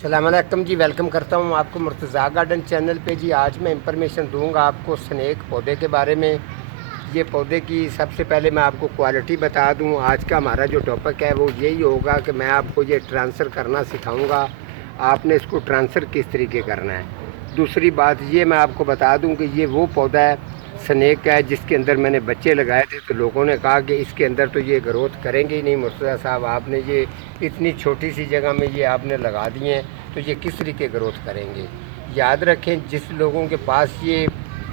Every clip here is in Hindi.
सलामुअलैकुम जी, वेलकम करता हूँ आपको मुर्तज़ा गार्डन चैनल पे जी। आज मैं इंफॉर्मेशन दूंगा आपको स्नेक पौधे के बारे में। ये पौधे की सबसे पहले मैं आपको क्वालिटी बता दूँ। आज का हमारा जो टॉपिक है वो यही होगा कि मैं आपको ये ट्रांसफ़र करना सिखाऊंगा, आपने इसको ट्रांसफ़र किस तरीके करना है। दूसरी बात ये मैं आपको बता दूँ कि ये वो पौधा है स्नेक है जिसके अंदर मैंने बच्चे लगाए थे, तो लोगों ने कहा कि इसके अंदर तो ये ग्रोथ करेंगे ही नहीं मुर्तज़ा साहब, आपने ये इतनी छोटी सी जगह में ये आपने लगा दिए हैं तो ये किस तरीके ग्रोथ करेंगे। याद रखें, जिस लोगों के पास ये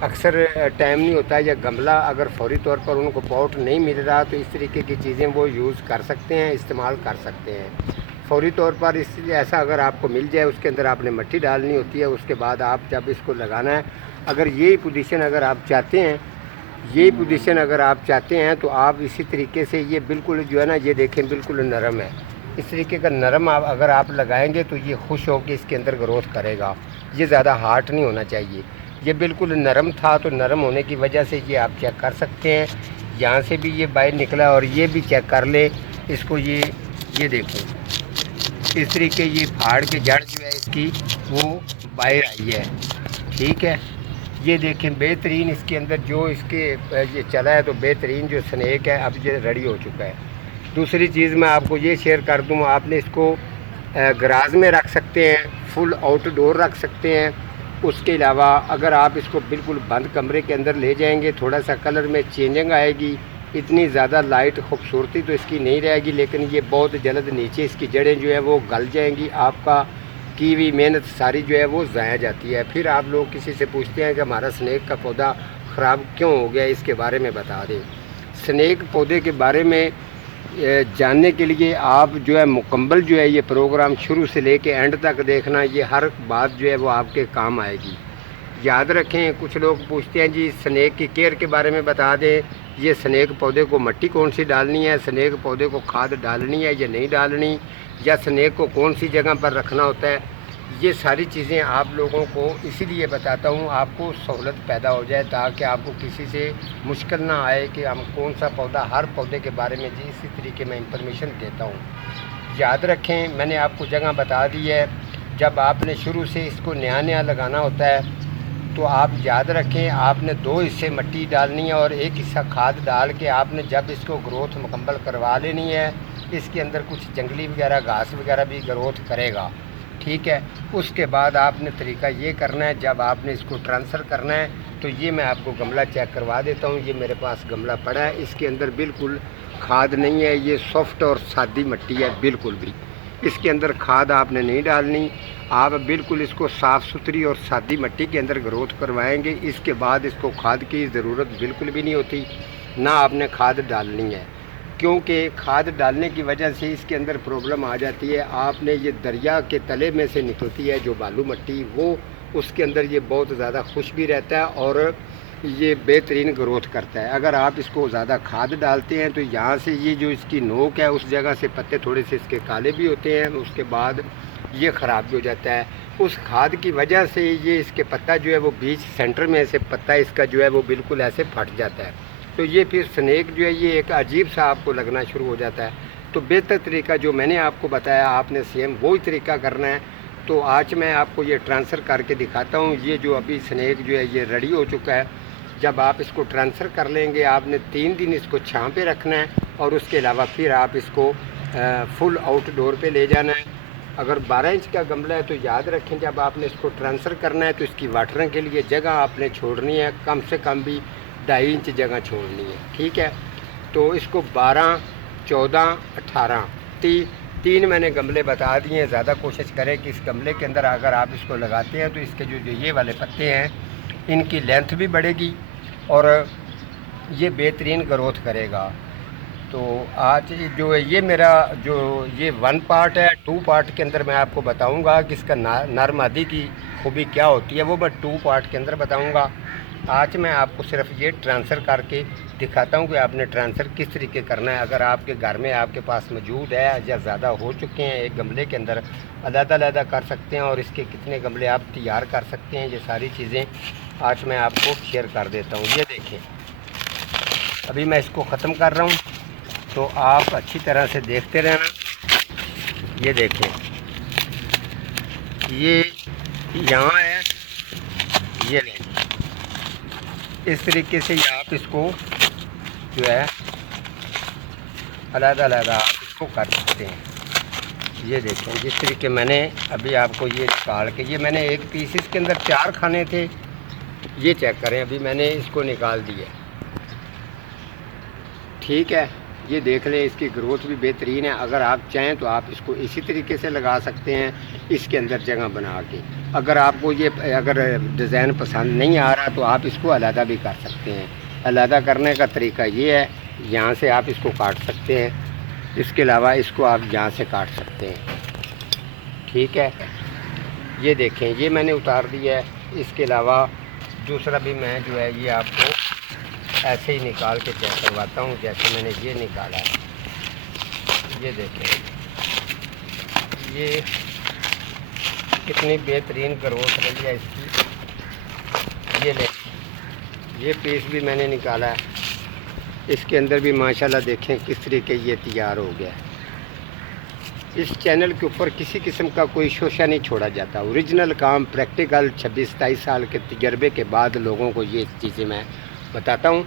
अक्सर टाइम नहीं होता या गमला अगर फौरी तौर पर उनको पॉट नहीं मिल रहा तो इस तरीके की चीज़ें वो यूज़ कर सकते हैं, इस्तेमाल कर सकते हैं फौरी तौर पर। इसलिए ऐसा अगर आपको मिल जाए, उसके अंदर आपने मिट्टी डालनी होती है, उसके बाद आप जब इसको लगाना है, अगर यही पोजीशन अगर आप चाहते हैं, यही पोजीशन अगर आप चाहते हैं तो आप इसी तरीके से ये बिल्कुल जो है ना, ये देखें बिल्कुल नरम है। इस तरीके का नरम आप अगर आप लगाएंगे तो ये खुश होकर इसके अंदर ग्रोथ करेगा। ये ज़्यादा हार्ड नहीं होना चाहिए। ये बिल्कुल नरम था, तो नरम होने की वजह से ये आप चेक कर सकते हैं। यहाँ से भी ये बाहर निकला और ये भी चेक कर ले इसको। ये देखें इस तरीके ये फाड़ के जड़ जो है इसकी वो बाहर आई है। ठीक है, ये देखें बेहतरीन इसके अंदर जो इसके ये चला है, तो बेहतरीन जो स्नेक है अब ये रेडी हो चुका है। दूसरी चीज़ मैं आपको ये शेयर कर दूँ, आपने इसको गराज में रख सकते हैं, फुल आउटडोर रख सकते हैं। उसके अलावा अगर आप इसको बिल्कुल बंद कमरे के अंदर ले जाएंगे, थोड़ा सा कलर में चेंजिंग आएगी, इतनी ज़्यादा लाइट खूबसूरती तो इसकी नहीं रहेगी, लेकिन ये बहुत जल्द नीचे इसकी जड़ें जो है वो गल जाएंगी। आपका की हुई मेहनत सारी जो है वो ज़ाया जाती है। फिर आप लोग किसी से पूछते हैं कि हमारा स्नेक का पौधा ख़राब क्यों हो गया, इसके बारे में बता दें। स्नेक पौधे के बारे में जानने के लिए आप जो है मुकम्मल जो है ये प्रोग्राम शुरू से लेके एंड तक देखना, ये हर बात जो है वो आपके काम आएगी। याद रखें, कुछ लोग पूछते हैं जी स्नेक की केयर के बारे में बता दें, ये स्नेक पौधे को मिट्टी कौन सी डालनी है, स्नेक पौधे को खाद डालनी है या नहीं डालनी, या स्नेक को कौन सी जगह पर रखना होता है। ये सारी चीज़ें आप लोगों को इसीलिए बताता हूँ, आपको सहूलत पैदा हो जाए, ताकि आपको किसी से मुश्किल ना आए कि हम कौन सा पौधा, हर पौधे के बारे में जी इसी तरीके में इंफॉर्मेशन देता हूँ। याद रखें, मैंने आपको जगह बता दी है। जब आपने शुरू से इसको नया नया लगाना होता है तो आप याद रखें, आपने 2 हिस्से मिट्टी डालनी है और 1 हिस्सा खाद डाल के आपने जब इसको ग्रोथ मुकम्मल करवा लेनी है। इसके अंदर कुछ जंगली वगैरह घास वगैरह भी ग्रोथ करेगा। ठीक है, उसके बाद आपने तरीका ये करना है, जब आपने इसको ट्रांसफ़र करना है तो ये मैं आपको गमला चेक करवा देता हूँ। ये मेरे पास गमला पड़ा है, इसके अंदर बिल्कुल खाद नहीं है, ये सॉफ्ट और सादी मिट्टी है बिल्कुल भी। इसके अंदर खाद आपने नहीं डालनी, आप बिल्कुल इसको साफ़ सुथरी और सादी मिट्टी के अंदर ग्रोथ करवाएंगे। इसके बाद इसको खाद की ज़रूरत बिल्कुल भी नहीं होती, ना आपने खाद डालनी है, क्योंकि खाद डालने की वजह से इसके अंदर प्रॉब्लम आ जाती है। आपने ये दरिया के तले में से निकलती है जो बालू मिट्टी, वो उसके अंदर ये बहुत ज़्यादा खुश भी रहता है और ये बेहतरीन ग्रोथ करता है। अगर आप इसको ज़्यादा खाद डालते हैं तो यहाँ से ये जो इसकी नोक है उस जगह से पत्ते थोड़े से इसके काले भी होते हैं, उसके बाद ये ख़राब भी हो जाता है। उस खाद की वजह से ये इसके पत्ता जो है वो बीच सेंटर में से पत्ता इसका जो है वो बिल्कुल ऐसे फट जाता है, तो ये फिर स्नेक जो है ये एक अजीब सा आपको लगना शुरू हो जाता है। तो बेहतर तरीका जो मैंने आपको बताया, आपने सेम वही तरीका करना है। तो आज मैं आपको ये ट्रांसफ़र करके दिखाता हूँ। ये जो अभी स्नेक जो है ये रेडी हो चुका है। जब आप इसको ट्रांसफ़र कर लेंगे, आपने 3 दिन इसको छाँव पे रखना है और उसके अलावा फिर आप इसको फुल आउटडोर पे ले जाना है। अगर 12 इंच का गमला है तो याद रखें, जब आपने इसको ट्रांसफ़र करना है तो इसकी वाटरिंग के लिए जगह आपने छोड़नी है, कम से कम भी 2.5 इंच जगह छोड़नी है। ठीक है, तो इसको 12, 14, 18 तीन मैंने गमले बता दिए हैं। ज़्यादा कोशिश करें कि इस गमले के अंदर अगर आप इसको लगाते हैं तो इसके जो ये वाले पत्ते हैं इनकी लेंथ भी बढ़ेगी और ये बेहतरीन ग्रोथ करेगा। तो आज जो है ये मेरा जो ये 1 पार्ट है, 2 पार्ट के अंदर मैं आपको बताऊंगा कि इसका नर मादी की खूबी क्या होती है, वो मैं 2 पार्ट के अंदर बताऊंगा। आज मैं आपको सिर्फ ये ट्रांसफ़र करके दिखाता हूँ कि आपने ट्रांसफ़र किस तरीके करना है। अगर आपके घर में आपके पास मौजूद है या ज़्यादा हो चुके हैं, एक गमले के अंदर अलग-अलग कर सकते हैं और इसके कितने गमले आप तैयार कर सकते हैं, ये सारी चीज़ें आज मैं आपको शेयर कर देता हूँ। ये देखें, अभी मैं इसको ख़त्म कर रहा हूँ, तो आप अच्छी तरह से देखते रहना। ये देखें, ये यहाँ है, ये लें। इस तरीके से आप इसको जो है अलग-अलग आप इसको कर सकते हैं। ये देखें, जिस तरीके मैंने अभी आपको ये निकाल के, ये मैंने एक पीस इसके अंदर 4 खाने थे, ये चेक करें, अभी मैंने इसको निकाल दिया। ठीक है, ये देख लें, इसकी ग्रोथ भी बेहतरीन है। अगर आप चाहें तो आप इसको इसी तरीके से लगा सकते हैं, इसके अंदर जगह बना के। अगर आपको ये अगर डिज़ाइन पसंद नहीं आ रहा तो आप इसको अलहदा भी कर सकते हैं। अलहदा करने का तरीका ये है, यहाँ से आप इसको काट सकते हैं, इसके अलावा इसको आप यहाँ से काट सकते हैं। ठीक है, ये देखें, ये मैंने उतार दिया है। इसके अलावा दूसरा भी मैं जो है ये आपको ऐसे ही निकाल के चेक करवाता हूँ, जैसे मैंने ये निकाला है। ये देखें, ये कितनी बेहतरीन ग्रोथ रही है इसकी। ये ले, ये पीस भी मैंने निकाला है, इसके अंदर भी माशाल्लाह देखें किस तरीके ये तैयार हो गया है। इस चैनल के ऊपर किसी किस्म का कोई शोशा नहीं छोड़ा जाता। ओरिजिनल काम, प्रैक्टिकल 26-27 साल के तजर्बे के बाद लोगों को ये चीज़ें मैं बताता हूँ,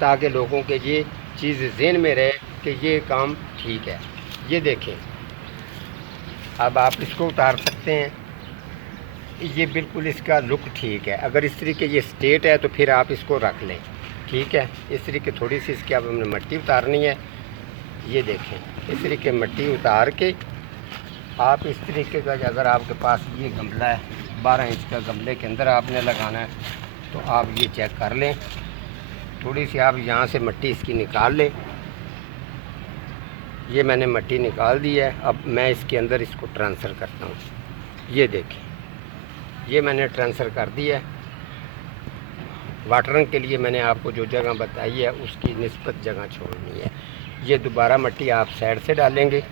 ताकि लोगों के ये चीज़ ज़हन में रहे कि ये काम ठीक है। ये देखें, अब आप इसको उतार सकते हैं। ये बिल्कुल इसका लुक ठीक है। अगर इस तरीके ये स्ट्रेट है तो फिर आप इसको रख लें। ठीक है, इस तरीके थोड़ी सी इसकी अब हमने मिट्टी उतारनी है। ये देखें, इस तरीके मिट्टी उतार के आप इस तरीके का, अगर आपके पास ये गमला है 12 इंच का, गमले के अंदर आपने लगाना है तो आप ये चेक कर लें। थोड़ी सी आप यहाँ से मिट्टी इसकी निकाल लें। ये मैंने मिट्टी निकाल दी है। अब मैं इसके अंदर इसको ट्रांसफ़र करता हूँ। ये देखें, ये मैंने ट्रांसफ़र कर दिया है। वाटरिंग के लिए मैंने आपको जो जगह बताई है उसकी निस्बत जगह छोड़नी है। ये दोबारा मिट्टी आप साइड से डालेंगे,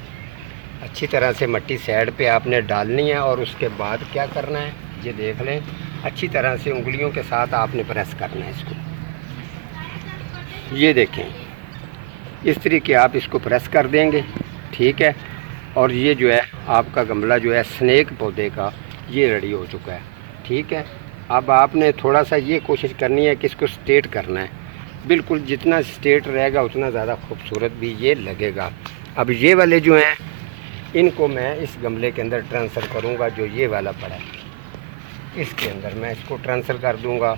अच्छी तरह से मिट्टी साइड पे आपने डालनी है। और उसके बाद क्या करना है, ये देख लें, अच्छी तरह से उंगलियों के साथ आपने प्रेस करना है इसको। ये देखें, इस तरीके आप इसको प्रेस कर देंगे। ठीक है, और ये जो है आपका गमला जो है स्नेक पौधे का ये रेडी हो चुका है। ठीक है, अब आपने थोड़ा सा ये कोशिश करनी है कि इसको स्ट्रेट करना है। बिल्कुल जितना स्ट्रेट रहेगा उतना ज़्यादा खूबसूरत भी ये लगेगा। अब ये वाले जो हैं इनको मैं इस गमले के अंदर ट्रांसफ़र करूँगा। जो ये वाला पड़ा है इसके अंदर मैं इसको ट्रांसफ़र कर दूँगा,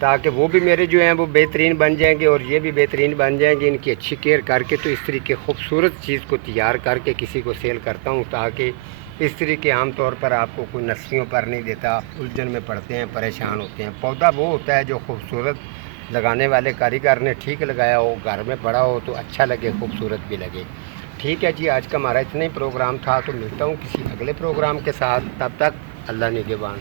ताकि वो भी मेरे जो हैं वो बेहतरीन बन जाएंगे और ये भी बेहतरीन बन जाएंगे। इनकी अच्छी केयर करके तो इस तरीके खूबसूरत चीज़ को तैयार करके किसी को सेल करता हूँ, ताकि इस तरीके आम तौर पर आपको कोई नस्लियों पर नहीं देता। उलझन में पड़ते हैं, परेशान होते हैं। पौधा वो होता है जो खूबसूरत लगाने वाले कारीगर ने ठीक लगाया हो, घर में पड़ा हो तो अच्छा लगे, खूबसूरत भी लगे। ठीक है जी, आज का हमारा इतना ही प्रोग्राम था। तो मिलता हूँ किसी अगले प्रोग्राम के साथ, तब तक अल्लाह निगहबान।